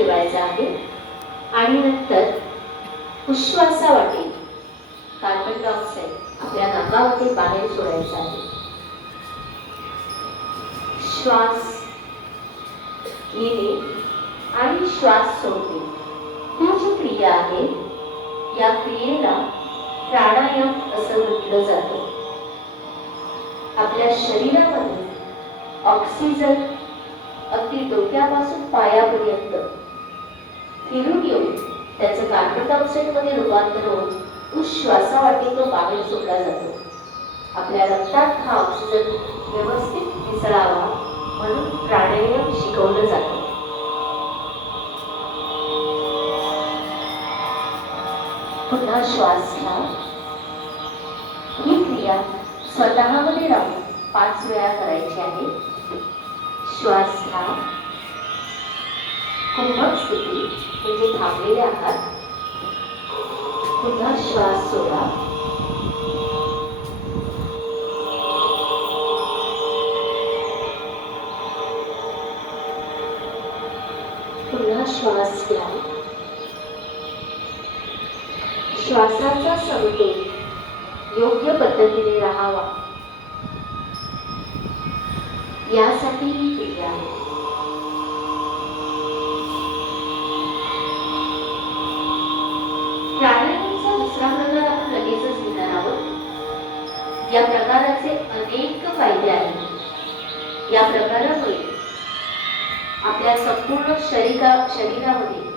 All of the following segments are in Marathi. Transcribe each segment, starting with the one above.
ठेवायचा आहे. आणि नंतर उश्वासावाटे कार्बन डायऑक्साईड आपल्या नाकावरती बाहेर सोडायचा आहे. श्वास घेणे आणि श्वास सोडणे. ही जी क्रिया आहे या क्रियेला प्राणायाम असं म्हटलं जातं. आपल्या शरीरामध्ये ऑक्सिजन अगदी डोक्यापासून पायापर्यंत फिरून येऊन त्याचं कार्बन डायऑक्साईडमध्ये रूपांतर होऊन उश्वासावाटे तो बाहेर सोडला जातो. आपल्या रक्तात हा ऑक्सिजन व्यवस्थित मिसळावा म्हणून प्राणायाम शिकवलं जातं. पुन्हा श्वास घ्या. ही क्रिया स्वतःमध्ये राहून पाच वेळा करायची आहे. श्वास घ्या. कुंभक स्थिती. म्हणजे थांबलेले आहात पुन्हा श्वास सोडा. पुन्हा श्वास घ्या. श्वासाचा समतोल योग्य पद्धतीने राहावा. यासाठी ही क्रिया आहे. या प्रकारामुळे आपल्या संपूर्ण शरीरा शरीरामध्ये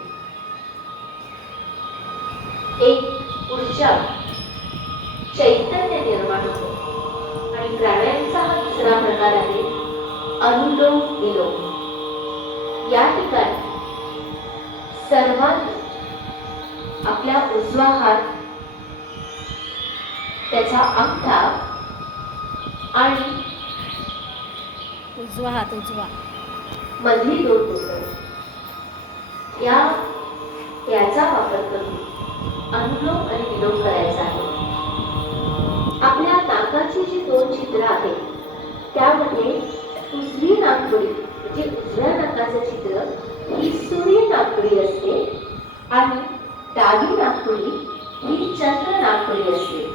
एक ऊर्जा चैतन्य निर्माण होतो. आणि प्राणायामचा हा तिसरा प्रकार आहे अनुलोम विलोम. या ठिकाणी सर्वांनी आपला उजवा हात त्याचा अंगठा आणि उजवा हात उजवा. मधली दोन बोटं या याचा वापर करून अनुलोम आणि विलोम करायचा आहे. आपल्या नाकाची जी दोन छिद्र आहेत त्यामध्ये उजवी नाकडी म्हणजे उजव्या नाकाचं छिद्र ही सूर्य नाकडी असते आणि डावी नाकडी ही चंद्र नाकडी असते.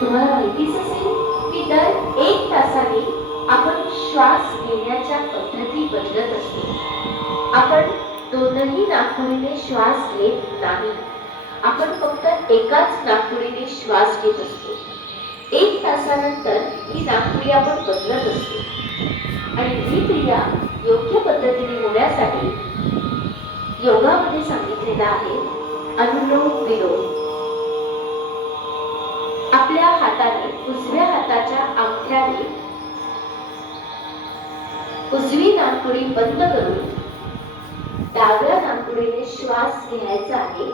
तुम्हाला माहितीच असेल की दर एक तासाने आपण श्वास घेण्याच्या पद्धती बदलत असतो. आपण दोनही नाकपुडीने श्वास घेत नाही. आपण फक्त एकाच नाकपुडीने श्वास घेत असतो. एक तासानंतर ही नाकपुडी आपण बदलत असतो. आणि ही क्रिया योग्य पद्धतीने होण्यासाठी योगामध्ये सांगितलेलं आहे अनुलोम विलोम. आपल्या हाताने उजव्या हाताच्या अंगठ्याने उजवी नाकपुडी बंद करून डाव्या नाकपुडीने श्वास घ्यायचा आहे.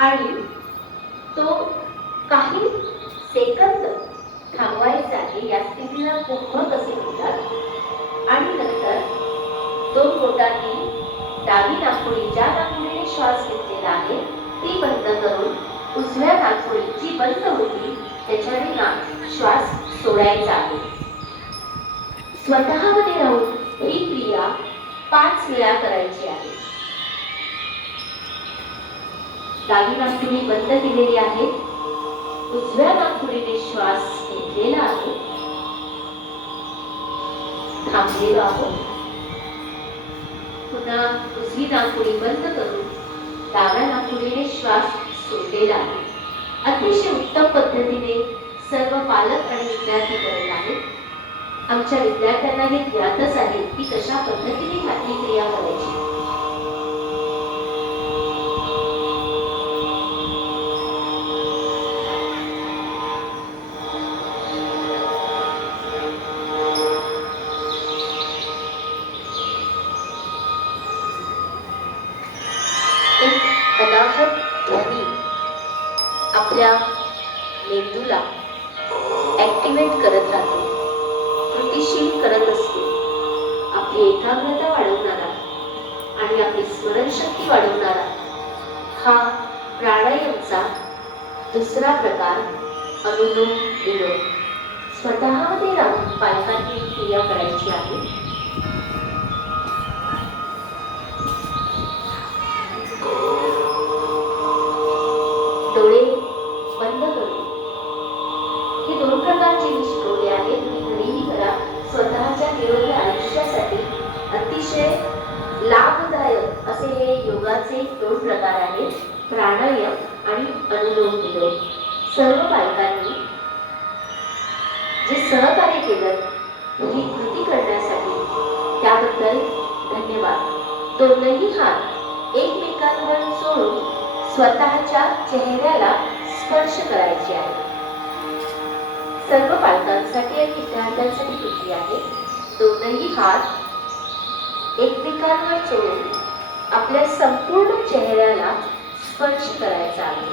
आणि तो काही सेकंद थांबवायचा आहे. या स्थितीला कुंभक असे म्हणतात? आणि नंतर दोन बोटांनी डावी नाकपुडी ज्या नाकपुडीने श्वास घेतलेला आहे ती बंद करून उजव्या नाकपुडी जी बंद होती त्याच्याने नाक श्वास सोडायचा आहे. स्वतःमध्ये राहून ही क्रिया पाच वेळा करायची आहे. डावी नाकपुडी बंद केलेली आहे. उजव्या नाकपुडीने श्वास घेतलेला आहे. थांबलेलो आहोत. पुन्हा उजवी नाकपुडी बंद करून डाव्या नागपुडीने श्वास सोडलेला आहे. अतिशय उत्तम पद्धतीने सर्व पालक आणि विद्यार्थी करत आहेत आमच्या विद्यार्थ्यांना हे ज्ञातच आहे की कशा पद्धतीने हाती क्रिया करायची. एक अनाहत ध्वनी. मेंदूला ऍक्टिवेट करत राहतो. कृतीशील करत असतो. आपली एकाग्रता वाढवणारा आणि आपली स्मरणशक्ती वाढवणारा हा प्राणायामचा दुसरा प्रकार अनुलोम विलोम. स्वतःमध्ये राहून पालकांनी क्रिया करायची आहे. योगाचे दोन प्रकार आहेत. प्राणायाम आणि अनुलोम विलोम. सर्व बालकांनी जे सहकार्य केलं ही कृती करण्यासाठी त्याबद्दल धन्यवाद. दोनही हात एकमेकांवर सोडून स्वतःच्या चेहऱ्याला स्पर्श करायचे आहे सर्व बालकांसाठी आणि विद्यार्थ्यांसाठी कृती आहे. दोनही हात एकमेकांवर सोडून आपल्या संपूर्ण चेहऱ्याला स्पर्श करायचा आहे.